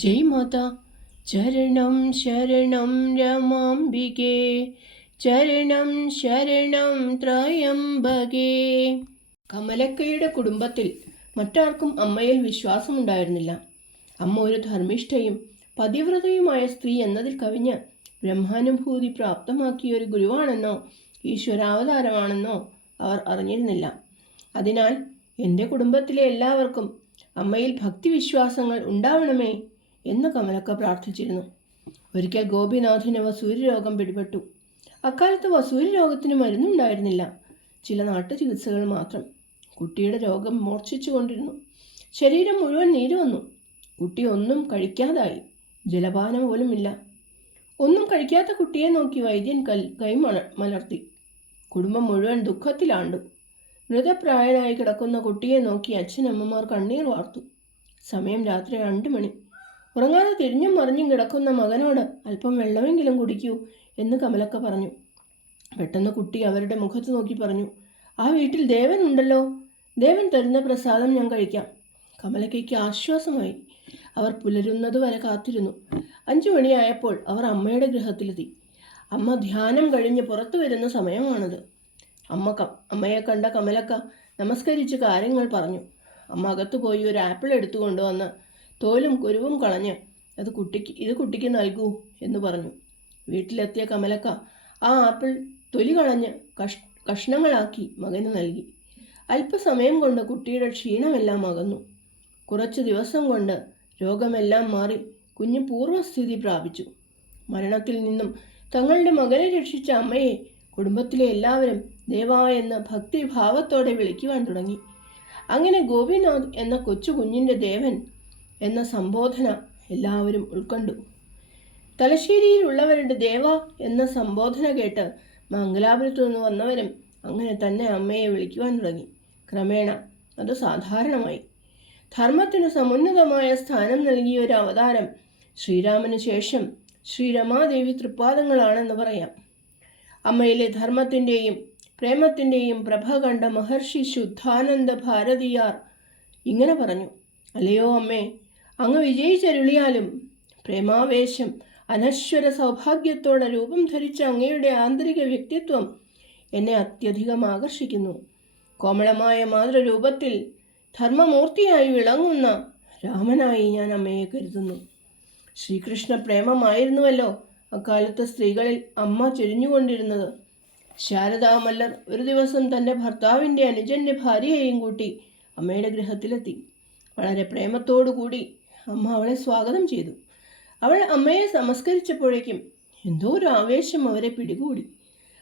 ജയ് മാതാ. ചരണം ശരണം രമാംബികേ, ചരണം ശരണം ത്രയംബകേ. കമലക്കയുടെ കുടുംബത്തിൽ മറ്റാർക്കും അമ്മയിൽ വിശ്വാസമുണ്ടായിരുന്നില്ല. അമ്മ ഒരു ധർമ്മിഷ്ഠയും പതിവ്രതയുമായ സ്ത്രീ എന്നതിൽ കവിഞ്ഞ് ബ്രഹ്മാനുഭൂതി പ്രാപ്തമാക്കിയ ഒരു ഗുരുവാണെന്നോ ഈശ്വരാവതാരമാണെന്നോ അവർ അറിഞ്ഞിരുന്നില്ല. അതിനാൽ എൻ്റെ കുടുംബത്തിലെ എല്ലാവർക്കും അമ്മയിൽ ഭക്തിവിശ്വാസങ്ങൾ ഉണ്ടാവണമേ എന്ന് കമലക്ക പ്രാർത്ഥിച്ചിരുന്നു. ഒരിക്കൽ ഗോപിനാഥിന് വസൂരിരോഗം പിടിപെട്ടു. അക്കാലത്ത് വസൂരി രോഗത്തിന് മരുന്നുണ്ടായിരുന്നില്ല, ചില നാട്ടുചികിത്സകൾ മാത്രം. കുട്ടിയുടെ രോഗം മൂർച്ഛിച്ചു കൊണ്ടിരുന്നു. ശരീരം മുഴുവൻ നീര് വന്നു. കുട്ടി ഒന്നും കഴിക്കാതായി, ജലപാനം പോലുമില്ല. ഒന്നും കഴിക്കാത്ത കുട്ടിയെ നോക്കി വൈദ്യൻ കൈ മലർത്തി. കുടുംബം മുഴുവൻ ദുഃഖത്തിലാണ്ടു. മൃതപ്രായനായി കിടക്കുന്ന കുട്ടിയെ നോക്കി അച്ഛനമ്മമാർ കണ്ണീർ വാർത്തു. സമയം രാത്രി 2 മണി. ഉറങ്ങാതെ തിരിഞ്ഞും മറിഞ്ഞും കിടക്കുന്ന മകനോട് അല്പം വെള്ളമെങ്കിലും കുടിക്കൂ എന്ന് കമലക്ക പറഞ്ഞു. പെട്ടെന്ന് കുട്ടി അവരുടെ മുഖത്ത് നോക്കി പറഞ്ഞു, ആ വീട്ടിൽ ദേവൻ ഉണ്ടല്ലോ, ദേവൻ തരുന്ന പ്രസാദം ഞാൻ കഴിക്കാം. കമലക്കയ്ക്ക് ആശ്വാസമായി. അവർ പുലരുന്നതുവരെ കാത്തിരുന്നു. 5 മണിയായപ്പോൾ അവർ അമ്മയുടെ ഗൃഹത്തിലെത്തി. അമ്മ ധ്യാനം കഴിഞ്ഞ് പുറത്തു വരുന്ന സമയമാണത്. അമ്മയെ കണ്ട കമലക്ക നമസ്കരിച്ച് കാര്യങ്ങൾ പറഞ്ഞു. അമ്മ അകത്തു പോയി ഒരു ആപ്പിൾ എടുത്തു കൊണ്ടുവന്ന് തോലും കുരുവും കളഞ്ഞ് ഇത് കുട്ടിക്ക് നൽകൂ എന്ന് പറഞ്ഞു. വീട്ടിലെത്തിയ കമലക്ക ആ ആപ്പിൾ തൊലി കളഞ്ഞ് കഷ്ണങ്ങളാക്കി മകന് നൽകി. അല്പസമയം കൊണ്ട് കുട്ടിയുടെ ക്ഷീണമെല്ലാം അകന്നു. കുറച്ചു ദിവസം കൊണ്ട് രോഗമെല്ലാം മാറി കുഞ്ഞ് പൂർവ്വസ്ഥിതി പ്രാപിച്ചു. മരണത്തിൽ നിന്നും തങ്ങളുടെ മകനെ രക്ഷിച്ച അമ്മയെ കുടുംബത്തിലെ എല്ലാവരും ദേവാ എന്ന ഭക്തിഭാവത്തോടെ വിളിക്കുവാൻ തുടങ്ങി. അങ്ങനെ ഗോപിനാഥ് എന്ന കൊച്ചു കുഞ്ഞിൻ്റെ ദേവൻ എന്ന സംബോധന എല്ലാവരും ഉൾക്കൊണ്ടു. തലശ്ശേരിയിലുള്ളവരുടെ ദേവ എന്ന സംബോധന കേട്ട് മംഗലാപുരത്തു നിന്ന് വന്നവരും അങ്ങനെ തന്നെ അമ്മയെ വിളിക്കുവാൻ തുടങ്ങി. ക്രമേണ അത് സാധാരണമായി. ധർമ്മത്തിന് സമുന്നതമായ സ്ഥാനം നൽകിയ ഒരു അവതാരം ശ്രീരാമന് ശേഷം ശ്രീരമാദേവി തൃപ്പാദങ്ങളാണെന്ന് പറയാം. അമ്മയിലെ ധർമ്മത്തിൻ്റെയും പ്രേമത്തിൻ്റെയും പ്രഭ കണ്ട മഹർഷി ശുദ്ധാനന്ദ ഭാരതിയാർ ഇങ്ങനെ പറഞ്ഞു, അല്ലയോ അമ്മേ, അങ്ങ് വിജയിച്ചരുളിയാലും പ്രേമാവേശം അനശ്വര സൗഭാഗ്യത്തോടെ രൂപം ധരിച്ച അങ്ങയുടെ ആന്തരിക വ്യക്തിത്വം എന്നെ അത്യധികം ആകർഷിക്കുന്നു. കോമളമായ മാതൃരൂപത്തിൽ ധർമ്മമൂർത്തിയായി വിളങ്ങുന്ന രാമനായി ഞാൻ അമ്മയെ കരുതുന്നു. ശ്രീകൃഷ്ണ പ്രേമമായിരുന്നുവല്ലോ അക്കാലത്ത് സ്ത്രീകളിൽ അമ്മ ചൊരിഞ്ഞുകൊണ്ടിരുന്നത്. ശാരദാമല്ലർ ഒരു ദിവസം തൻ്റെ ഭർത്താവിൻ്റെ അനുജൻ്റെ ഭാര്യയെയും കൂട്ടി അമ്മയുടെ ഗൃഹത്തിലെത്തി. വളരെ പ്രേമത്തോടുകൂടി അമ്മ അവളെ സ്വാഗതം ചെയ്തു. അവൾ അമ്മയെ നമസ്കരിച്ചപ്പോഴേക്കും എന്തോ ഒരു ആവേശം അവരെ പിടികൂടി.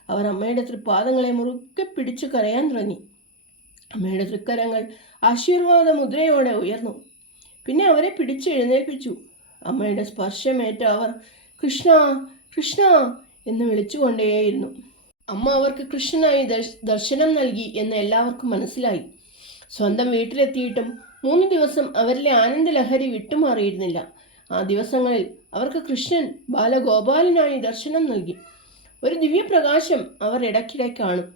അവർ അമ്മയുടെ തൃപ്പാദങ്ങളെ മുറുക്കെ പിടിച്ചു കരയാൻ തുടങ്ങി. അമ്മയുടെ തൃക്കരങ്ങൾ ആശീർവാദ മുദ്രയോടെ ഉയർന്നു. പിന്നെ അവരെ പിടിച്ചെഴുന്നേൽപ്പിച്ചു. അമ്മയുടെ സ്പർശമേറ്റ അവർ കൃഷ്ണ കൃഷ്ണ എന്ന് വിളിച്ചുകൊണ്ടേയിരുന്നു. അമ്മ അവർക്ക് കൃഷ്ണനായി ദർശനം നൽകി എന്ന് എല്ലാവർക്കും മനസ്സിലായി. സ്വന്തം വീട്ടിലെത്തിയിട്ടും 3 ദിവസം അവരിലെ ആനന്ദലഹരി വിട്ടുമാറിയിരുന്നില്ല. ആ ദിവസങ്ങളിൽ അവർക്ക് കൃഷ്ണൻ ബാലഗോപാലനായി ദർശനം നൽകി. ഒരു ദിവ്യപ്രകാശം അവർ ഇടയ്ക്കിടെ കാണും.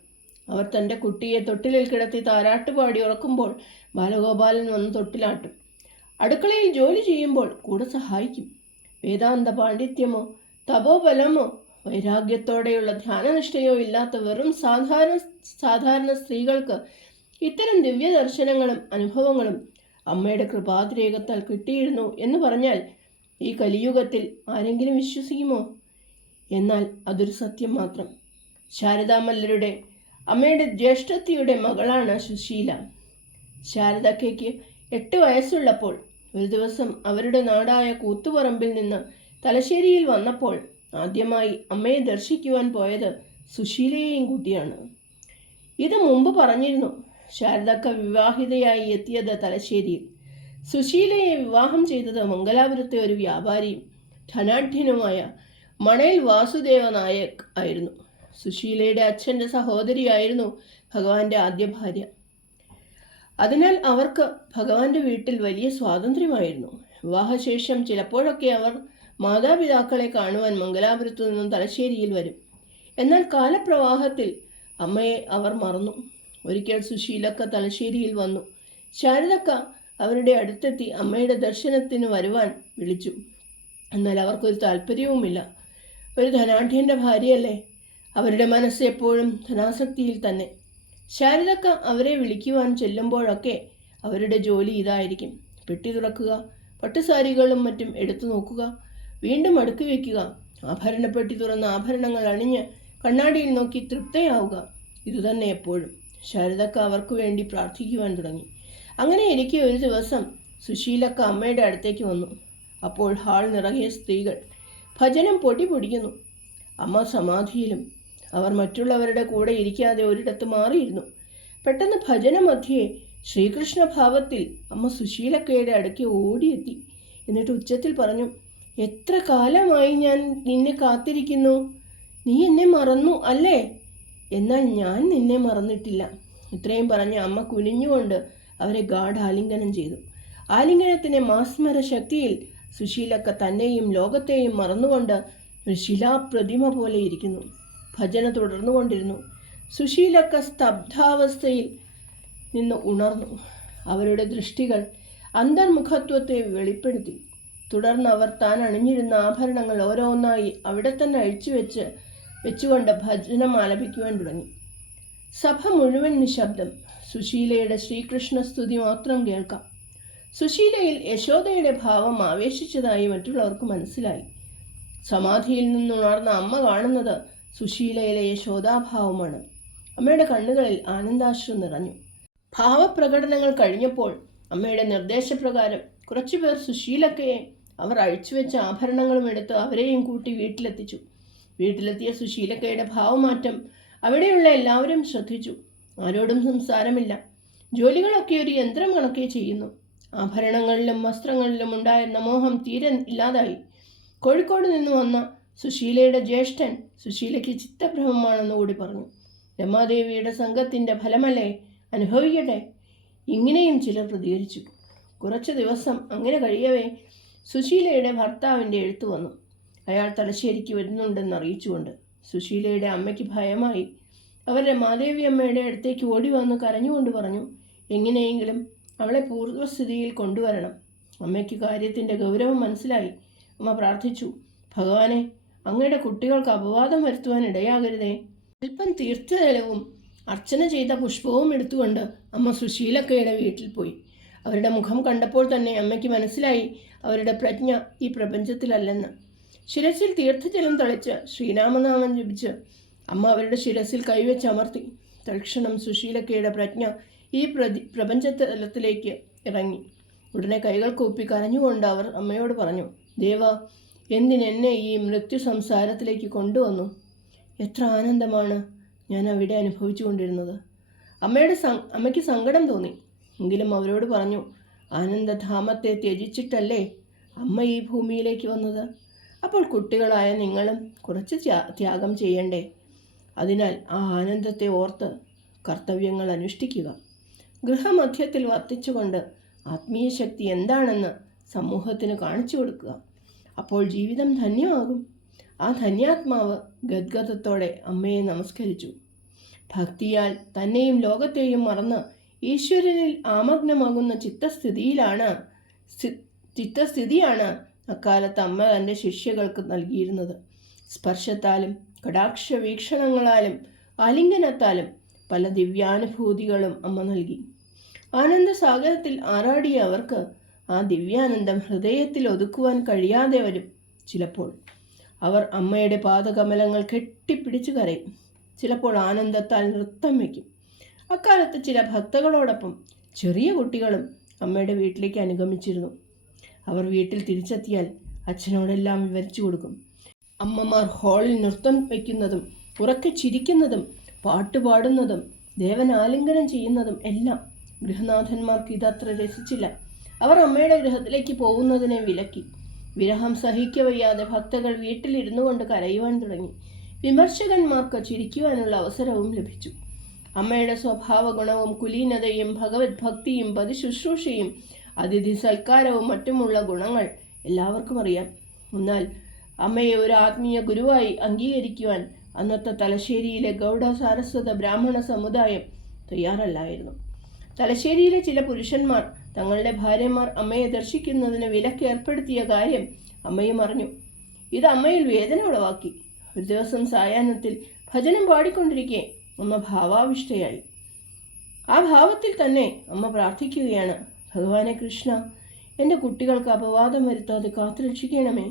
അവർ തൻ്റെ കുട്ടിയെ തൊട്ടിലിൽ കിടത്തി താരാട്ടുപാടി ഉറക്കുമ്പോൾ ബാലഗോപാലൻ വന്ന് തൊട്ടിലാട്ടും. അടുക്കളയിൽ ജോലി ചെയ്യുമ്പോൾ കൂടെ സഹായിക്കും. വേദാന്ത പാണ്ഡിത്യമോ തപോബലമോ വൈരാഗ്യത്തോടെയുള്ള ധ്യാനനിഷ്ഠയോ ഇല്ലാത്ത വെറും സാധാരണ സ്ത്രീകൾക്ക് ഇത്തരം ദിവ്യ ദർശനങ്ങളും അനുഭവങ്ങളും അമ്മയുടെ കൃപാതിരേകത്താൽ കിട്ടിയിരുന്നു എന്ന് പറഞ്ഞാൽ ഈ കലിയുഗത്തിൽ ആരെങ്കിലും വിശ്വസിക്കുമോ? എന്നാൽ അതൊരു സത്യം മാത്രം. ശാരദാമല്ലരുടെ അമ്മയുടെ ജ്യേഷ്ഠത്തിയുടെ മകളാണ് സുശീല. ശാരദക്കയ്ക്ക് 8 വയസ്സുള്ളപ്പോൾ ഒരു ദിവസം അവരുടെ നാടായ കൂത്തുപറമ്പിൽ നിന്ന് തലശ്ശേരിയിൽ വന്നപ്പോൾ ആദ്യമായി അമ്മയെ ദർശിക്കുവാൻ പോയത് സുശീലയെയും കൂട്ടിയാണ്. ഇത് മുമ്പ് പറഞ്ഞിരുന്നു. ശാരദക്ക വിവാഹിതയായി എത്തിയത് തലശ്ശേരിയിൽ. സുശീലയെ വിവാഹം ചെയ്തത് മംഗലാപുരത്തെ ഒരു വ്യാപാരിയും ധനാഢ്യനുമായ മണയിൽ വാസുദേവ നായക് ആയിരുന്നു. സുശീലയുടെ അച്ഛൻ്റെ സഹോദരിയായിരുന്നു ഭഗവാന്റെ ആദ്യ ഭാര്യ. അതിനാൽ അവർക്ക് ഭഗവാന്റെ വീട്ടിൽ വലിയ സ്വാതന്ത്ര്യമായിരുന്നു. വിവാഹശേഷം ചിലപ്പോഴൊക്കെ അവർ മാതാപിതാക്കളെ കാണുവാൻ മംഗലാപുരത്തു നിന്നും തലശ്ശേരിയിൽ വരും. എന്നാൽ കാലപ്രവാഹത്തിൽ അമ്മയെ അവർ മറന്നു. ഒരിക്കൽ സുശീലക്ക തലശ്ശേരിയിൽ വന്നു. ശാരദക്ക അവരുടെ അടുത്തെത്തി അമ്മയുടെ ദർശനത്തിന് വരുവാൻ വിളിച്ചു. എന്നാൽ അവർക്കൊരു താല്പര്യവുമില്ല. ഒരു ധനാഢ്യൻ്റെ ഭാര്യയല്ലേ. അവരുടെ മനസ്സ് എപ്പോഴും ധനാസക്തിയിൽ തന്നെ. ശാരദക്ക അവരെ വിളിക്കുവാൻ ചെല്ലുമ്പോഴൊക്കെ അവരുടെ ജോലി ഇതായിരിക്കും: പെട്ടി തുറക്കുക, പട്ടുസാരികളും മറ്റും എടുത്തു നോക്കുക, വീണ്ടും അടുക്കി വയ്ക്കുക, ആഭരണപ്പെട്ടി തുറന്ന് ആഭരണങ്ങൾ അണിഞ്ഞ് കണ്ണാടിയിൽ നോക്കി തൃപ്തയാവുക. ഇതുതന്നെ എപ്പോഴും. ശാരദക്ക അവർക്ക് വേണ്ടി പ്രാർത്ഥിക്കുവാൻ തുടങ്ങി. അങ്ങനെ ഇരിക്കെ ഒരു ദിവസം സുശീലക്ക അമ്മയുടെ അടുത്തേക്ക് വന്നു. അപ്പോൾ ഹാൾ നിറയെ സ്ത്രീകൾ. ഭജനം പൊടി പൊടിക്കുന്നു. അമ്മ സമാധിയിലും. അവർ മറ്റുള്ളവരുടെ കൂടെ ഇരിക്കാതെ ഒരിടത്ത് മാറിയിരുന്നു. പെട്ടെന്ന് ഭജനമധ്യേ ശ്രീകൃഷ്ണ ഭാവത്തിൽ അമ്മ സുശീലക്കയുടെ അടുക്കെ ഓടിയെത്തി. എന്നിട്ട് ഉച്ചത്തിൽ പറഞ്ഞു: എത്ര കാലമായി ഞാൻ നിന്നെ കാത്തിരിക്കുന്നു. നീ എന്നെ മറന്നു അല്ലേ? എന്നാൽ ഞാൻ നിന്നെ മറന്നിട്ടില്ല. ഇത്രയും പറഞ്ഞ് അമ്മ കുനിഞ്ഞുകൊണ്ട് അവരെ ഗാഢാലിംഗനം ചെയ്തു. ആലിംഗനത്തിൻ്റെ മാസ്മര ശക്തിയിൽ സുശീലക്ക തന്നെയും ലോകത്തെയും മറന്നുകൊണ്ട് ഒരു ശിലാപ്രതിമ പോലെ ഇരിക്കുന്നു. ഭജന തുടർന്നുകൊണ്ടിരുന്നു. സുശീലക്ക സ്തബ്ധാവസ്ഥയിൽ നിന്ന് ഉണർന്നു. അവരുടെ ദൃഷ്ടികൾ അന്തർമുഖത്വത്തെ വെളിപ്പെടുത്തി. തുടർന്ന് അവർ താൻ അണിഞ്ഞിരുന്ന ആഭരണങ്ങൾ ഓരോന്നായി അവിടെ തന്നെ വെച്ചുകൊണ്ട് ഭജനം ആലപിക്കുവാൻ തുടങ്ങി. സഭ മുഴുവൻ നിശബ്ദം. സുശീലയുടെ ശ്രീകൃഷ്ണ സ്തുതി മാത്രം കേൾക്കാം. സുശീലയിൽ യശോദയുടെ ഭാവം ആവേശിച്ചതായി മറ്റുള്ളവർക്ക് മനസ്സിലായി. സമാധിയിൽ നിന്നുണർന്ന അമ്മ കാണുന്നത് സുശീലയിലെ യശോദാഭാവമാണ്. അമ്മയുടെ കണ്ണുകളിൽ ആനന്ദാശ്രു നിറഞ്ഞു. ഭാവപ്രകടനങ്ങൾ കഴിഞ്ഞപ്പോൾ അമ്മയുടെ നിർദ്ദേശപ്രകാരം കുറച്ചുപേർ സുശീലക്കയെ അവർ അഴിച്ചുവെച്ച ആഭരണങ്ങളും എടുത്ത് അവരെയും കൂട്ടി വീട്ടിലെത്തിച്ചു. വീട്ടിലെത്തിയ സുശീലക്കയുടെ ഭാവമാറ്റം അവിടെയുള്ള എല്ലാവരും ശ്രദ്ധിച്ചു. ആരോടും സംസാരമില്ല. ജോലികളൊക്കെ ഒരു യന്ത്രം കണക്കെ ചെയ്യുന്നു. ആഭരണങ്ങളിലും വസ്ത്രങ്ങളിലും ഉണ്ടായിരുന്ന മോഹം തീരെ ഇല്ലാതായി. കോഴിക്കോട് നിന്ന് വന്ന സുശീലയുടെ ജ്യേഷ്ഠൻ സുശീലയ്ക്ക് ചിത്തഭ്രമമാണെന്ന് കൂടി പറഞ്ഞു. രമാദേവിയുടെ സംഘത്തിൻ്റെ ഫലമല്ലേ, അനുഭവിക്കട്ടെ. ഇങ്ങനെയും ചിലർ പ്രതികരിച്ചു. കുറച്ച് ദിവസം അങ്ങനെ കഴിയവേ സുശീലയുടെ ഭർത്താവിൻ്റെ എഴുത്ത് വന്നു. അയാൾ തലശ്ശേരിക്ക് വരുന്നുണ്ടെന്ന് അറിയിച്ചുകൊണ്ട്. സുശീലയുടെ അമ്മയ്ക്ക് ഭയമായി. അവർ രമാദേവി അമ്മയുടെ അടുത്തേക്ക് ഓടി വന്ന് കരഞ്ഞുകൊണ്ട് പറഞ്ഞു: എങ്ങനെയെങ്കിലും അവളെ പൂർവ്വസ്ഥിതിയിൽ കൊണ്ടുവരണം. അമ്മയ്ക്ക് കാര്യത്തിൻ്റെ ഗൗരവം മനസ്സിലായി. അമ്മ പ്രാർത്ഥിച്ചു: ഭഗവാനെ, അങ്ങയുടെ കുട്ടികൾക്ക് അപവാദം വരുത്തുവാൻ ഇടയാകരുതേ. അല്പം തീർത്ഥജലവും അർച്ചന ചെയ്ത പുഷ്പവും എടുത്തുകൊണ്ട് അമ്മ സുശീലക്കയുടെ വീട്ടിൽ പോയി. അവരുടെ മുഖം കണ്ടപ്പോൾ തന്നെ അമ്മയ്ക്ക് മനസ്സിലായി അവരുടെ പ്രജ്ഞ ഈ പ്രപഞ്ചത്തിലല്ലെന്ന്. ശിരസിൽ തീർത്ഥജലം തളിച്ച് ശ്രീരാമനാമം ജപിച്ച് അമ്മ അവരുടെ ശിരസിൽ കൈവച്ചമർത്തി. തൽക്ഷണം സുശീലക്കയുടെ പ്രജ്ഞ ഈ പ്രപഞ്ചതലത്തിലേക്ക് ഇറങ്ങി. ഉടനെ കൈകൾ കൂപ്പി കരഞ്ഞുകൊണ്ട് അവർ അമ്മയോട് പറഞ്ഞു: ദേവ, എന്തിനെന്നെ ഈ മൃത്യു സംസാരത്തിലേക്ക് കൊണ്ടുവന്നു? എത്ര ആനന്ദമാണ് ഞാൻ അവിടെ അനുഭവിച്ചു കൊണ്ടിരുന്നത്. അമ്മയ്ക്ക് സങ്കടം തോന്നി. എങ്കിലും അവരോട് പറഞ്ഞു: ആനന്ദധാമത്തെ ത്യജിച്ചിട്ടല്ലേ അമ്മ ഈ ഭൂമിയിലേക്ക് വന്നത്. അപ്പോൾ കുട്ടികളായ നിങ്ങളും കുറച്ച് ത്യാഗം ചെയ്യണ്ടേ? അതിനാൽ ആ ആനന്ദത്തെ ഓർത്ത് കർത്തവ്യങ്ങൾ അനുഷ്ഠിക്കുക. ഗൃഹമധ്യത്തിൽ വർത്തിച്ചുകൊണ്ട് ആത്മീയ ശക്തി എന്താണെന്ന് സമൂഹത്തിന് കാണിച്ചു കൊടുക്കുക. അപ്പോൾ ജീവിതം ധന്യമാകും. ആ ധന്യാത്മാവ് ഗദ്ഗതത്തോടെ അമ്മയെ നമസ്കരിച്ചു. ഭക്തിയാൽ തന്നെയും ലോകത്തെയും മറന്ന് ഈശ്വരനിൽ ആമഗ്നമാകുന്ന ചിത്തസ്ഥിതിയാണ് അക്കാലത്ത് അമ്മ തൻ്റെ ശിഷ്യകൾക്ക് നൽകിയിരുന്നത്. സ്പർശത്താലും കടാക്ഷ വീക്ഷണങ്ങളാലും ആലിംഗനത്താലും പല ദിവ്യാനുഭൂതികളും അമ്മ നൽകി. ആനന്ദസാഗരത്തിൽ ആറാടിയ അവർക്ക് ആ ദിവ്യാനന്ദം ഹൃദയത്തിൽ ഒതുക്കുവാൻ കഴിയാതെ വരും. ചിലപ്പോൾ അവർ അമ്മയുടെ പാദകമലങ്ങൾ കെട്ടിപ്പിടിച്ചു കരയും. ചിലപ്പോൾ ആനന്ദത്താൽ നൃത്തം വയ്ക്കും. അക്കാലത്ത് ചില ഭക്തകളോടൊപ്പം ചെറിയ കുട്ടികളും അമ്മയുടെ വീട്ടിലേക്ക് അനുഗമിച്ചിരുന്നു. അവർ വീട്ടിൽ തിരിച്ചെത്തിയാൽ അച്ഛനോടെല്ലാം വിവരിച്ചു കൊടുക്കും. അമ്മമാർ ഹാളിൽ നൃത്തം വയ്ക്കുന്നതും ഉറക്കെ ചിരിക്കുന്നതും പാട്ടുപാടുന്നതും ദേവനാലിംഗനം ചെയ്യുന്നതും എല്ലാം ഗൃഹനാഥന്മാർക്ക് ഇതത്ര രസിച്ചില്ല. അവർ അമ്മയുടെ ഗൃഹത്തിലേക്ക് പോകുന്നതിനെ വിലക്കി. വിരഹം സഹിക്കവയ്യാതെ ഭക്തകൾ വീട്ടിലിരുന്നു കൊണ്ട് കരയുവാൻ തുടങ്ങി. വിമർശകന്മാർക്ക് ചിരിക്കുവാനുള്ള അവസരവും ലഭിച്ചു. അമ്മയുടെ സ്വഭാവ ഗുണവും കുലീനതയും ഭഗവത് ഭക്തിയും പതിശുശ്രൂഷയും അതിഥി സൽക്കാരവും മറ്റുമുള്ള ഗുണങ്ങൾ എല്ലാവർക്കും അറിയാം. എന്നാൽ അമ്മയെ ഒരു ആത്മീയ ഗുരുവായി അംഗീകരിക്കുവാൻ അന്നത്തെ തലശ്ശേരിയിലെ ഗൗഡ സാരസ്വത ബ്രാഹ്മണ സമുദായം തയ്യാറല്ലായിരുന്നു. തലശ്ശേരിയിലെ ചില പുരുഷന്മാർ തങ്ങളുടെ ഭാര്യമാർ അമ്മയെ ദർശിക്കുന്നതിന് വിലക്ക് ഏർപ്പെടുത്തിയ കാര്യം അമ്മയും അറിഞ്ഞു. ഇത് അമ്മയിൽ വേദന ഉളവാക്കി. ഒരു ദിവസം സായാഹ്നത്തിൽ ഭജനം പാടിക്കൊണ്ടിരിക്കെ അമ്മ ഭാവാവിഷ്ടയായി. ആ ഭാവത്തിൽ തന്നെ അമ്മ പ്രാർത്ഥിക്കുകയാണ്, ഭഗവാനെ കൃഷ്ണ, എൻ്റെ കുട്ടികൾക്ക് അപവാദം വരുത്താതെ കാത്തുരക്ഷിക്കണമേ.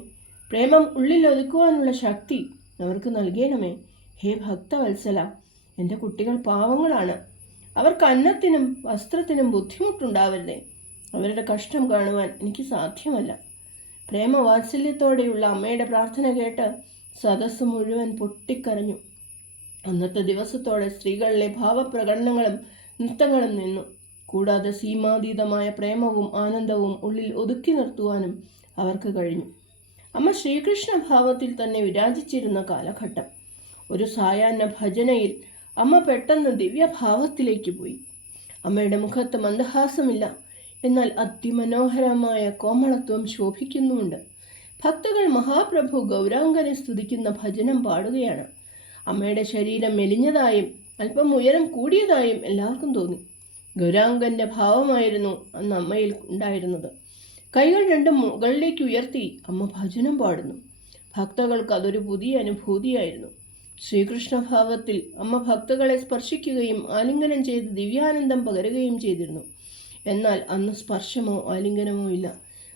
പ്രേമം ഉള്ളിൽ ഒതുക്കുവാനുള്ള ശക്തി അവർക്ക് നൽകണമേ. ഹേ ഭക്തവത്സല, എൻ്റെ കുട്ടികൾ പാവങ്ങളാണ്. അവർക്ക് അന്നത്തിനും വസ്ത്രത്തിനും ബുദ്ധിമുട്ടുണ്ടാവരുതേ. അവരുടെ കഷ്ടം കാണുവാൻ എനിക്ക് സാധ്യമല്ല. പ്രേമവാത്സല്യത്തോടെയുള്ള അമ്മയുടെ പ്രാർത്ഥന കേട്ട് സദസ്സ് മുഴുവൻ പൊട്ടിക്കരഞ്ഞു. അന്നത്തെ ദിവസത്തോടെ സ്ത്രീകളിലെ ഭാവപ്രകടനങ്ങളും നൃത്തങ്ങളും നിന്നു. കൂടാതെ സീമാതീതമായ പ്രേമവും ആനന്ദവും ഉള്ളിൽ ഒതുക്കി നിർത്തുവാനും അവർക്ക് കഴിഞ്ഞു. അമ്മ ശ്രീകൃഷ്ണ ഭാവത്തിൽ തന്നെ വിരാജിച്ചിരുന്ന കാലഘട്ടം. ഒരു സായാഹ്ന ഭജനയിൽ അമ്മ പെട്ടെന്ന് ദിവ്യഭാവത്തിലേക്ക് പോയി. അമ്മയുടെ മുഖത്ത് മന്ദഹാസമില്ല, എന്നാൽ അതിമനോഹരമായ കോമളത്വം ശോഭിക്കുന്നുമുണ്ട്. ഭക്തകൾ മഹാപ്രഭു ഗൗരാംഗനെ സ്തുതിക്കുന്ന ഭജനം പാടുകയാണ്. അമ്മയുടെ ശരീരം മെലിഞ്ഞതായും അല്പം ഉയരം കൂടിയതായും എല്ലാവർക്കും തോന്നി. ഗൗരാംഗന്റെ ഭാവമായിരുന്നു അന്ന് അമ്മയിൽ ഉണ്ടായിരുന്നത്. കൈകൾ രണ്ടും മുകളിലേക്ക് ഉയർത്തി അമ്മ ഭജനം പാടുന്നു. ഭക്തകൾക്ക് അതൊരു പുതിയ അനുഭൂതിയായിരുന്നു. ശ്രീകൃഷ്ണ ഭാവത്തിൽ അമ്മ ഭക്തകളെ സ്പർശിക്കുകയും ആലിംഗനം ചെയ്ത് ദിവ്യാനന്ദം പകരുകയും ചെയ്തിരുന്നു. എന്നാൽ അന്ന് സ്പർശമോ ആലിംഗനമോ ഇല്ല.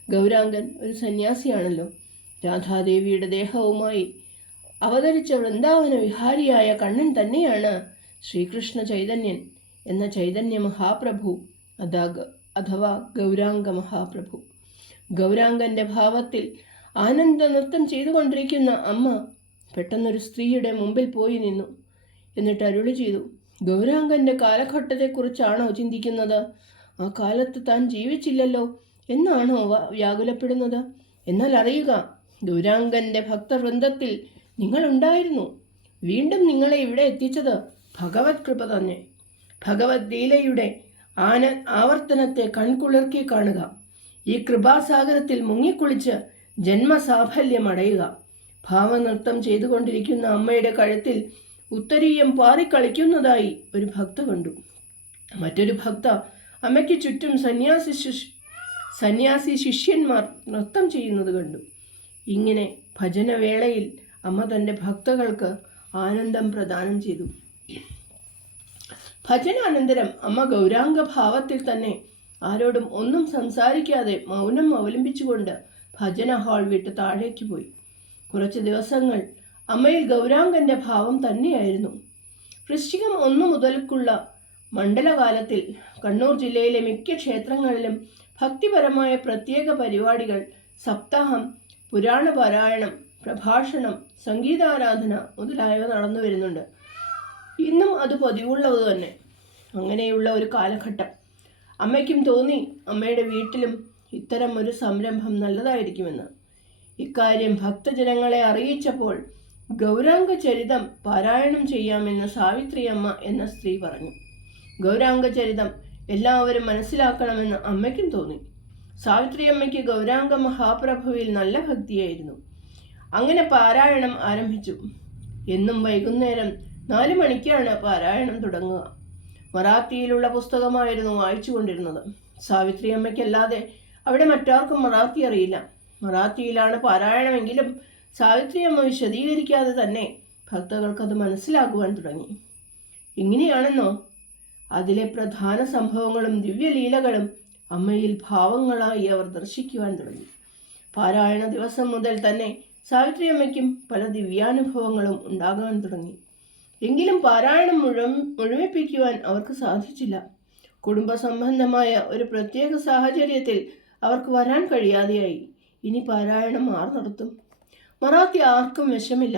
ഗൗരാംഗൻ ഒരു സന്യാസിയാണല്ലോ. രാധാദേവിയുടെ ദേഹവുമായി അവതരിച്ച വൃന്ദാവന വിഹാരിയായ കണ്ണൻ തന്നെയാണ് ശ്രീകൃഷ്ണ ചൈതന്യൻ എന്ന ചൈതന്യ മഹാപ്രഭു അഥവാ ഗൗരാംഗ മഹാപ്രഭു. ഗൗരാംഗന്റെ ഭാവത്തിൽ ആനന്ദ നൃത്തം ചെയ്തുകൊണ്ടിരിക്കുന്ന അമ്മ പെട്ടെന്നൊരു സ്ത്രീയുടെ മുമ്പിൽ പോയി നിന്നു. എന്നിട്ട് അരുളി ചെയ്തു, ഗൗരാംഗന്റെ കാലഘട്ടത്തെക്കുറിച്ചാണോ ചിന്തിക്കുന്നത്? ആ കാലത്ത് താൻ ജീവിച്ചില്ലല്ലോ എന്നാണോ വ്യാകുലപ്പെടുന്നത്? എന്നാൽ അറിയുക, ഗൗരാംഗന്റെ ഭക്തവൃന്ദത്തിൽ നിങ്ങളുണ്ടായിരുന്നു. വീണ്ടും നിങ്ങളെ ഇവിടെ എത്തിച്ചത് ഭഗവത് കൃപ തന്നെ. ഭഗവത് ലീലയുടെ ആവർത്തനത്തെ കൺകുളിർക്കി കാണുക. ഈ കൃപാസാഗരത്തിൽ മുങ്ങിക്കുളിച്ച് ജന്മസാഫല്യം അടയുക. ഭാവനൃത്തം ചെയ്തുകൊണ്ടിരിക്കുന്ന അമ്മയുടെ കഴുത്തിൽ ഉത്തരീയം പാറിക്കളിക്കുന്നതായി ഒരു ഭക്ത കണ്ടു. മറ്റൊരു ഭക്ത അമ്മയ്ക്ക് ചുറ്റും സന്യാസി ശിഷ്യന്മാർ നൃത്തം ചെയ്യുന്നത് കണ്ടു. ഇങ്ങനെ ഭജനവേളയിൽ അമ്മ തൻ്റെ ഭക്തകൾക്ക് ആനന്ദം പ്രദാനം ചെയ്തു. ഭജനാനന്തരം അമ്മ ഗൗരാംഗ ഭാവത്തിൽ തന്നെ ആരോടും ഒന്നും സംസാരിക്കാതെ മൗനം അവലംബിച്ചുകൊണ്ട് ഭജന ഹാൾ വിട്ട് താഴേക്ക് പോയി. കുറച്ച് ദിവസങ്ങൾ അമ്മയിൽ ഗൗരാംഗന്റെ ഭാവം തന്നെയായിരുന്നു. വൃശ്ചികം 1 മുതൽക്കുള്ള മണ്ഡലകാലത്തിൽ കണ്ണൂർ ജില്ലയിലെ മിക്ക ക്ഷേത്രങ്ങളിലും ഭക്തിപരമായ പ്രത്യേക പരിപാടികൾ, സപ്താഹം, പുരാണ പാരായണം, പ്രഭാഷണം, സംഗീതാരാധന മുതലായവ നടന്നു വരുന്നുണ്ട്. ഇന്നും അത് പതിവുള്ളത് തന്നെ. അങ്ങനെയുള്ള ഒരു കാലഘട്ടം. അമ്മയ്ക്കും തോന്നി അമ്മയുടെ വീട്ടിലും ഇത്തരം ഒരു സംരംഭം നല്ലതായിരിക്കുമെന്ന്. ഇക്കാര്യം ഭക്തജനങ്ങളെ അറിയിച്ചപ്പോൾ ഗൗരാംഗ ചരിതം പാരായണം ചെയ്യാമെന്ന് സാവിത്രി അമ്മ എന്ന സ്ത്രീ പറഞ്ഞു. ഗൗരാംഗ ചരിതം എല്ലാവരും മനസ്സിലാക്കണമെന്ന് അമ്മയ്ക്കും തോന്നി. സാവിത്രി അമ്മയ്ക്ക് ഗൗരാംഗ മഹാപ്രഭുവിൽ നല്ല ഭക്തിയായിരുന്നു. അങ്ങനെ പാരായണം ആരംഭിച്ചു. എന്നും വൈകുന്നേരം 4 മണിക്കാണ് പാരായണം തുടങ്ങുക. മറാത്തിയിലുള്ള പുസ്തകമായിരുന്നു വായിച്ചുകൊണ്ടിരുന്നത്. സാവിത്രി അമ്മയ്ക്കല്ലാതെ അവിടെ മറ്റാർക്കും മറാത്തി അറിയില്ല. മറാത്തിയിലാണ് പാരായണമെങ്കിലും സാവിത്രി അമ്മ വിശദീകരിക്കാതെ തന്നെ ഭക്തകൾക്കത് മനസ്സിലാക്കുവാൻ തുടങ്ങി. ഇങ്ങനെയാണെന്നോ? അതിലെ പ്രധാന സംഭവങ്ങളും ദിവ്യലീലകളും അമ്മയിൽ ഭാവങ്ങളായി അവർ ദർശിക്കുവാൻ തുടങ്ങി. പാരായണ ദിവസം മുതൽ തന്നെ സാവിത്രി അമ്മയ്ക്കും പല ദിവ്യാനുഭവങ്ങളും ഉണ്ടാകാൻ തുടങ്ങി. എങ്കിലും പാരായണം മുഴുമിപ്പിക്കുവാൻ അവർക്ക് സാധിച്ചില്ല. കുടുംബ സംബന്ധമായ ഒരു പ്രത്യേക സാഹചര്യത്തിൽ അവർക്ക് വരാൻ കഴിയാതെയായി. ഇനി പാരായണം ആർ നടത്തും? മറാത്തി ആർക്കും വശമില്ല.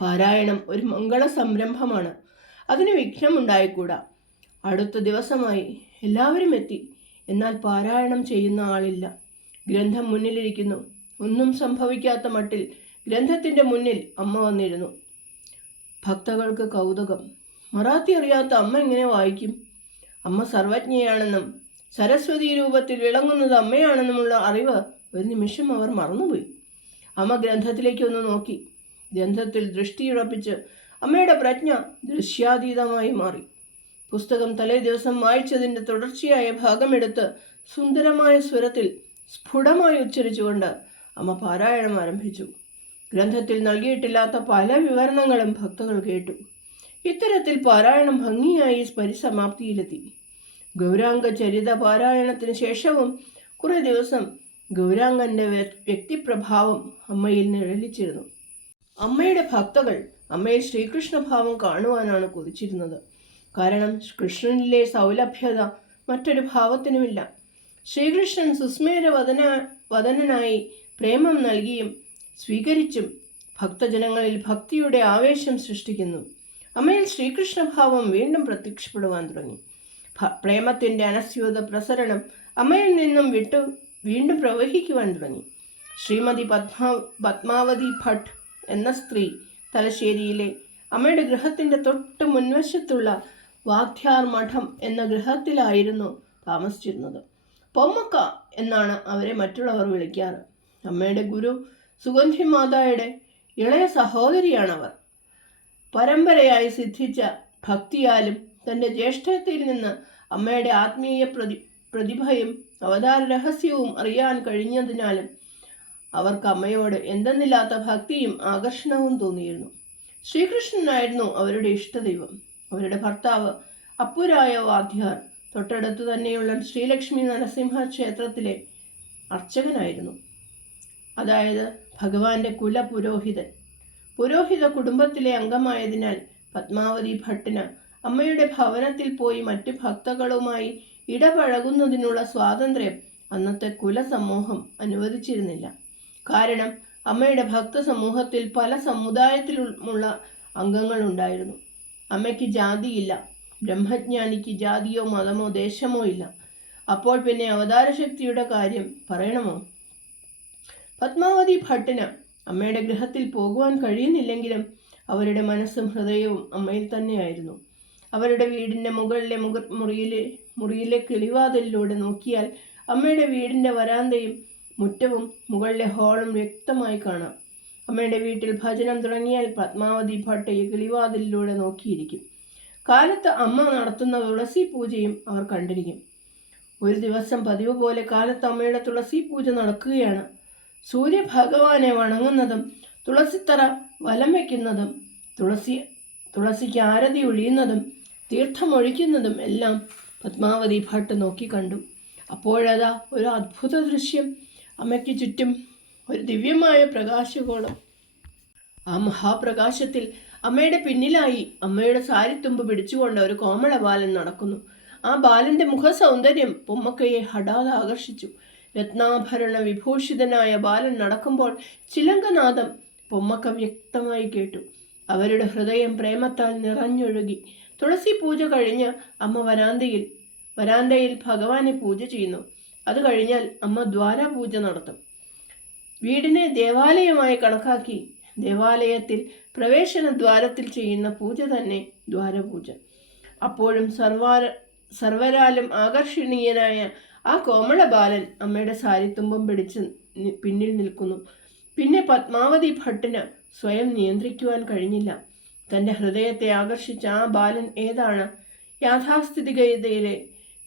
പാരായണം ഒരു മംഗള സംരംഭമാണ്. അതിന് വിഘ്നമുണ്ടായിക്കൂടാ. അടുത്ത ദിവസമായി എല്ലാവരും എത്തി. എന്നാൽ പാരായണം ചെയ്യുന്ന ആളില്ല. ഗ്രന്ഥം മുന്നിലിരിക്കുന്നു. ഒന്നും സംഭവിക്കാത്ത മട്ടിൽ ഗ്രന്ഥത്തിൻ്റെ മുന്നിൽ അമ്മ വന്നിരുന്നു. ഭക്തകൾക്ക് കൗതുകം. മറാത്തി അറിയാത്ത അമ്മ എങ്ങനെ വായിക്കും? അമ്മ സർവജ്ഞയാണെന്നും സരസ്വതി രൂപത്തിൽ വിളങ്ങുന്നത് അമ്മയാണെന്നുമുള്ള അറിവ് ഒരു നിമിഷം അവർ മറന്നുപോയി. അമ്മ ഗ്രന്ഥത്തിലേക്ക് ഒന്ന് നോക്കി. ഗ്രന്ഥത്തിൽ ദൃഷ്ടിയുറപ്പിച്ച് അമ്മയുടെ പ്രജ്ഞ ദൃശ്യാതീതമായി മാറി. പുസ്തകം തലേ ദിവസം വായിച്ചതിൻ്റെ തുടർച്ചയായ ഭാഗമെടുത്ത് സുന്ദരമായ സ്വരത്തിൽ സ്ഫുടമായി ഉച്ചരിച്ചുകൊണ്ട് അമ്മ പാരായണം ആരംഭിച്ചു. ഗ്രന്ഥത്തിൽ നൽകിയിട്ടില്ലാത്ത പല വിവരണങ്ങളും ഭക്തകൾ കേട്ടു. ഇത്തരത്തിൽ പാരായണം ഭംഗിയായി പരിസമാപ്തിയിലെത്തി. ഗൗരാംഗ ചരിത പാരായണത്തിന് ശേഷവും കുറേ ദിവസം ഗൗരാംഗന്റെ വ്യക്തിപ്രഭാവം അമ്മയിൽ നിഴലിച്ചിരുന്നു. അമ്മയുടെ ഭക്തകൾ അമ്മയിൽ ശ്രീകൃഷ്ണഭാവം കാണുവാനാണ് കൊതിച്ചിരുന്നത്. കാരണം കൃഷ്ണനിലെ സൗലഭ്യത മറ്റൊരു ഭാവത്തിനുമില്ല. ശ്രീകൃഷ്ണൻ സുസ്മേര വദനനായി പ്രേമം നൽകിയും സ്വീകരിച്ചും ഭക്തജനങ്ങളിൽ ഭക്തിയുടെ ആവേശം സൃഷ്ടിക്കുന്നു. അമ്മയിൽ ശ്രീകൃഷ്ണഭാവം വീണ്ടും പ്രത്യക്ഷപ്പെടുവാൻ തുടങ്ങി. പ്രേമത്തിൻ്റെ അനസ്യൂത പ്രസരണം അമ്മയിൽ നിന്നും വീണ്ടും പ്രവഹിക്കുവാൻ തുടങ്ങി. ശ്രീമതി പത്മാവതി ഭട്ട് എന്ന സ്ത്രീ തലശ്ശേരിയിലെ അമ്മയുടെ ഗൃഹത്തിൻ്റെ തൊട്ട് മുൻവശത്തുള്ള വാദ്യാർ മഠം എന്ന ഗൃഹത്തിലായിരുന്നു താമസിച്ചിരുന്നത്. പൊമ്മക്ക എന്നാണ് അവരെ മറ്റുള്ളവർ വിളിക്കാറ്. അമ്മയുടെ ഗുരു സുഗന്ധിമാതായുടെ ഇളയ സഹോദരിയാണവർ. പരമ്പരയായി സിദ്ധിച്ച ഭക്തിയാലും തൻ്റെ ജ്യേഷ്ഠത്തിൽ നിന്ന് അമ്മയുടെ ആത്മീയ പ്രതിഭയും അവതാര രഹസ്യവും അറിയാൻ കഴിഞ്ഞതിനാലും അവർക്ക് അമ്മയോട് എന്തെന്നില്ലാത്ത ഭക്തിയും ആകർഷണവും തോന്നിയിരുന്നു. ശ്രീകൃഷ്ണനായിരുന്നു അവരുടെ ഇഷ്ടദൈവം. അവരുടെ ഭർത്താവ് അപ്പുരായ വാദ്യാർ തൊട്ടടുത്തു തന്നെയുള്ള ശ്രീലക്ഷ്മി നരസിംഹ ക്ഷേത്രത്തിലെ അർച്ചകനായിരുന്നു. അതായത് ഭഗവാന്റെ കുലപുരോഹിതൻ. പുരോഹിത കുടുംബത്തിലെ അംഗമായതിനാൽ പത്മാവതി ഭട്ടിന് അമ്മയുടെ ഭവനത്തിൽ പോയി മറ്റു ഭക്തകളുമായി ഇടപഴകുന്നതിനുള്ള സ്വാതന്ത്ര്യം അന്നത്തെ കുലസമൂഹം അനുവദിച്ചിരുന്നില്ല. കാരണം അമ്മയുടെ ഭക്ത സമൂഹത്തിൽ പല സമുദായത്തിലുമുള്ള അംഗങ്ങളുണ്ടായിരുന്നു. അമ്മയ്ക്ക് ജാതിയില്ല. ബ്രഹ്മജ്ഞാനിക്ക് ജാതിയോ മതമോ ദേശമോ ഇല്ല. അപ്പോൾ പിന്നെ അവതാരശക്തിയുടെ കാര്യം പറയണമോ? പത്മാവതി ഭട്ടിന് അമ്മയുടെ ഗൃഹത്തിൽ പോകുവാൻ കഴിയുന്നില്ലെങ്കിലും അവരുടെ മനസ്സും ഹൃദയവും അമ്മയിൽ തന്നെയായിരുന്നു. അവരുടെ വീടിൻ്റെ മുകളിലെ മുറിയിലെ കിളിവാതിലിലൂടെ നോക്കിയാൽ അമ്മയുടെ വീടിൻ്റെ വരാന്തയും മുറ്റവും മുകളിലെ ഹാളും വ്യക്തമായി കാണാം. അമ്മയുടെ വീട്ടിൽ ഭജനം തുടങ്ങിയാൽ പത്മാവതി ഭട്ട് ഈ കിളിവാതിലിലൂടെ നോക്കിയിരിക്കും. കാലത്ത് അമ്മ നടത്തുന്ന തുളസി പൂജയും അവർ കണ്ടിരിക്കും. ഒരു ദിവസം പതിവ് പോലെ കാലത്ത് അമ്മയുടെ തുളസി പൂജ നടക്കുകയാണ്. സൂര്യഭഗവാനെ വണങ്ങുന്നതും തുളസിത്തറ വലം വയ്ക്കുന്നതും തുളസിക്ക് ആരതി ഒഴിയുന്നതും തീർത്ഥമൊഴിക്കുന്നതും എല്ലാം പത്മാവതി ഭട്ട് നോക്കിക്കണ്ടു. അപ്പോഴതാ ഒരു അദ്ഭുത ദൃശ്യം. അമ്മയ്ക്ക് ചുറ്റും ഒരു ദിവ്യമായ പ്രകാശഗോളം. ആ മഹാപ്രകാശത്തിൽ അമ്മയുടെ പിന്നിലായി അമ്മയുടെ സാരിത്തുമ്പ് പിടിച്ചുകൊണ്ട് ഒരു കോമള ബാലൻ നടക്കുന്നു. ആ ബാലന്റെ മുഖസൗന്ദര്യം പൊമ്മക്കയെ ഹഠാത് ആകർഷിച്ചു. രത്നാഭരണ വിഭൂഷിതനായ ബാലൻ നടക്കുമ്പോൾ ചിലങ്കനാദം പൊമ്മക്ക വ്യക്തമായി കേട്ടു. അവരുടെ ഹൃദയം പ്രേമത്താൽ നിറഞ്ഞൊഴുകി. തുളസി പൂജ കഴിഞ്ഞ് അമ്മ വരാന്തയിൽ ഭഗവാനെ പൂജ ചെയ്യുന്നു. അത് കഴിഞ്ഞാൽ അമ്മ ദ്വാരപൂജ നടത്തും. വീടിനെ ദേവാലയമായി കണക്കാക്കി ദേവാലയത്തിൽ പ്രവേശന ദ്വാരത്തിൽ ചെയ്യുന്ന പൂജ തന്നെ ദ്വാരപൂജ. അപ്പോഴും സർവരാലും ആകർഷണീയനായ ആ കോമള ബാലൻ അമ്മയുടെ സാരിത്തുമ്പം പിടിച്ച് പിന്നിൽ നിൽക്കുന്നു. പിന്നെ പത്മാവതി ഭട്ടിന് സ്വയം നിയന്ത്രിക്കുവാൻ കഴിഞ്ഞില്ല. തൻ്റെ ഹൃദയത്തെ ആകർഷിച്ച ആ ബാലൻ ഏതാണ്? യാഥാസ്ഥിതികതയിലെ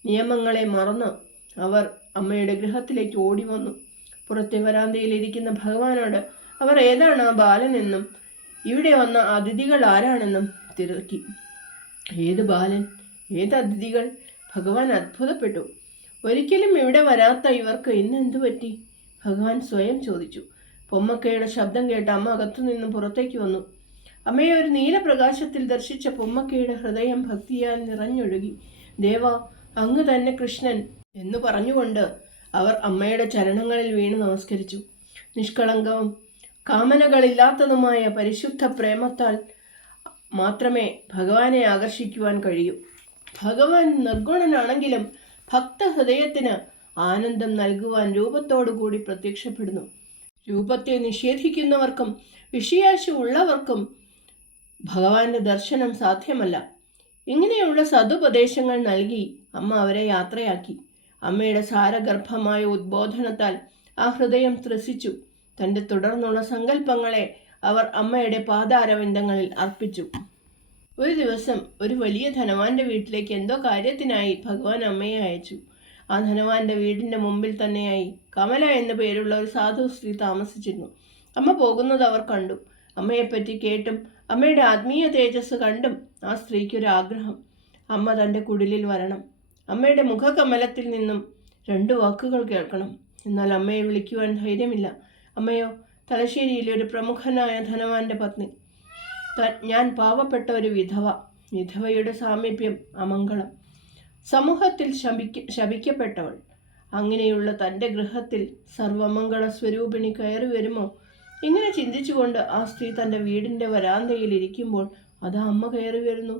നിയമങ്ങളെ മറന്ന് അവർ അമ്മയുടെ ഗൃഹത്തിലേക്ക് ഓടി വന്നു. പുറത്തെ വരാന്തയിലിരിക്കുന്ന ഭഗവാനോട് അവർ ഏതാണ് ആ ബാലനെന്നും ഇവിടെ വന്ന അതിഥികൾ ആരാണെന്നും തിരക്കി. ഏത് ബാലൻ, ഏത് അതിഥികൾ? ഭഗവാൻ അത്ഭുതപ്പെട്ടു. ഒരിക്കലും ഇവിടെ വരാത്ത ഇവർക്ക് ഇന്നെന്തു പറ്റി? ഭഗവാൻ സ്വയം ചോദിച്ചു. പൊമ്മക്കയുടെ ശബ്ദം കേട്ട് അമ്മ അകത്തുനിന്ന് പുറത്തേക്ക് വന്നു. അമ്മയെ ഒരു നീലപ്രകാശത്തിൽ ദർശിച്ച പൊമ്മക്കയുടെ ഹൃദയം ഭക്തിയാൽ നിറഞ്ഞൊഴുകി. ദേവ, അങ്ങ് തന്നെ കൃഷ്ണൻ എന്ന് പറഞ്ഞുകൊണ്ട് അവർ അമ്മയുടെ ചരണങ്ങളിൽ വീണ് നമസ്കരിച്ചു. നിഷ്കളങ്കവും കാമനകളില്ലാത്തതുമായ പരിശുദ്ധ പ്രേമത്താൽ മാത്രമേ ഭഗവാനെ ആകർഷിക്കുവാൻ കഴിയൂ. ഭഗവാൻ നിർഗുണനാണെങ്കിലും ഭക്തഹൃദയത്തിന് ആനന്ദം നൽകുവാൻ രൂപത്തോടുകൂടി പ്രത്യക്ഷപ്പെടുന്നു. രൂപത്തെ നിഷേധിക്കുന്നവർക്കും വിഷയാശ ഉള്ളവർക്കും ഭഗവാന്റെ ദർശനം സാധ്യമല്ല. ഇങ്ങനെയുള്ള സതുപദേശങ്ങൾ നൽകി അമ്മ അവരെ യാത്രയാക്കി. അമ്മയുടെ സാരഗർഭമായ ഉദ്ബോധനത്താൽ ആ ഹൃദയം ത്രസിച്ചു. തൻ്റെ തുടർന്നുള്ള സങ്കല്പങ്ങളെ അവർ അമ്മയുടെ പാദാരവിന്ദങ്ങളിൽ അർപ്പിച്ചു. ഒരു ദിവസം ഒരു വലിയ ധനവാന്റെ വീട്ടിലേക്ക് എന്തോ കാര്യത്തിനായി ഭഗവാൻ അമ്മയെ അയച്ചു. ആ ധനവാന്റെ വീടിന്റെ മുമ്പിൽ തന്നെയായി കമല എന്നു പേരുള്ള ഒരു സാധു സ്ത്രീ താമസിച്ചിരുന്നു. അമ്മ പോകുന്നത് അവർ കണ്ടു. അമ്മയെപ്പറ്റി കേട്ടും അമ്മയുടെ ആത്മീയ തേജസ് കണ്ടും ആ സ്ത്രീക്കൊരാഗ്രഹം. അമ്മ തൻ്റെ കുടിലിൽ വരണം. അമ്മയുടെ മുഖകമലത്തിൽ നിന്നും 2 വാക്കുകൾ കേൾക്കണം. എന്നാൽ അമ്മയെ വിളിക്കുവാൻ ധൈര്യമില്ല. അമ്മയോ തലശ്ശേരിയിലെ ഒരു പ്രമുഖനായ ധനവാന്റെ പത്നി. ഞാൻ പാവപ്പെട്ട ഒരു വിധവ. വിധവയുടെ സാമീപ്യം അമംഗളം. സമൂഹത്തിൽ ശപിക്കപ്പെട്ടവൾ. അങ്ങനെയുള്ള തൻ്റെ ഗൃഹത്തിൽ സർവമംഗള സ്വരൂപിണി കയറി വരുമോ? ഇങ്ങനെ ചിന്തിച്ചുകൊണ്ട് ആ സ്ത്രീ തൻ്റെ വീടിൻ്റെ വരാന്തയിൽ ഇരിക്കുമ്പോൾ അതാ അമ്മ കയറി വരുന്നു.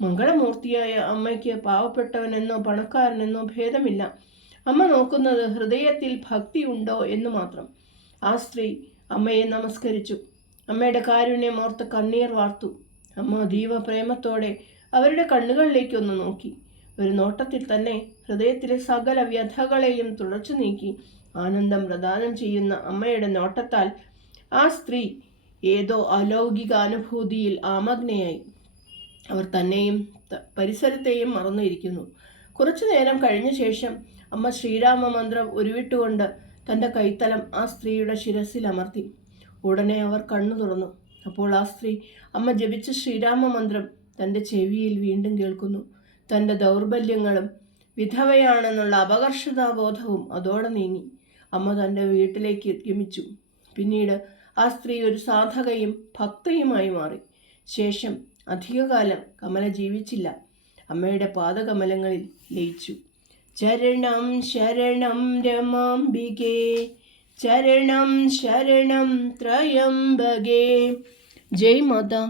മംഗളമൂർത്തിയായ അമ്മയ്ക്ക് പാവപ്പെട്ടവനെന്നോ പണക്കാരനെന്നോ ഭേദമില്ല. അമ്മ നോക്കുന്നത് ഹൃദയത്തിൽ ഭക്തി ഉണ്ടോ എന്ന് മാത്രം. ആ സ്ത്രീ അമ്മയെ നമസ്കരിച്ചു. അമ്മയുടെ കാരുണ്യം ഓർത്ത് കണ്ണീർ വാർത്തു. അമ്മ അതീവ പ്രേമത്തോടെ അവരുടെ കണ്ണുകളിലേക്കൊന്ന് നോക്കി. ഒരു നോട്ടത്തിൽ തന്നെ ഹൃദയത്തിലെ സകല വ്യഥകളെയും തുടച്ചു നീക്കി ആനന്ദം പ്രദാനം ചെയ്യുന്ന അമ്മയുടെ നോട്ടത്താൽ ആ സ്ത്രീ ഏതോ അലൗകിക അനുഭൂതിയിൽ ആമഗ്നയായി. അവർ തന്നെയും പരിസരത്തെയും മറന്നിരിക്കുന്നു. കുറച്ചു നേരം കഴിഞ്ഞ ശേഷം അമ്മ ശ്രീരാമ മന്ത്രം ഉരുവിട്ടുകൊണ്ട് തൻ്റെ കൈത്തലം ആ സ്ത്രീയുടെ ശിരസിൽ അമർത്തി. ഉടനെ അവർ കണ്ണു തുറന്നു. അപ്പോൾ ആ സ്ത്രീ അമ്മ ജപിച്ച ശ്രീരാമ മന്ത്രം തൻ്റെ ചെവിയിൽ വീണ്ടും കേൾക്കുന്നു. തൻ്റെ ദൗർബല്യങ്ങളും വിധവയാണെന്നുള്ള അപകർഷതാബോധവും അതോടെ നീങ്ങി. അമ്മ തൻ്റെ വീട്ടിലേക്ക് ഗമിച്ചു. പിന്നീട് ആ സ്ത്രീ ഒരു സാധകയും ഭക്തയുമായി മാറി. ശേഷം അധികകാലം കമല ജീവിച്ചില്ല. അമ്മയുടെ പാദകമലങ്ങളിൽ ലയിച്ചു. ചരണം ശരണം രമാംബികേ, ചരണം ശരണം ത്രയംബകേ. ജയ് മാതാ.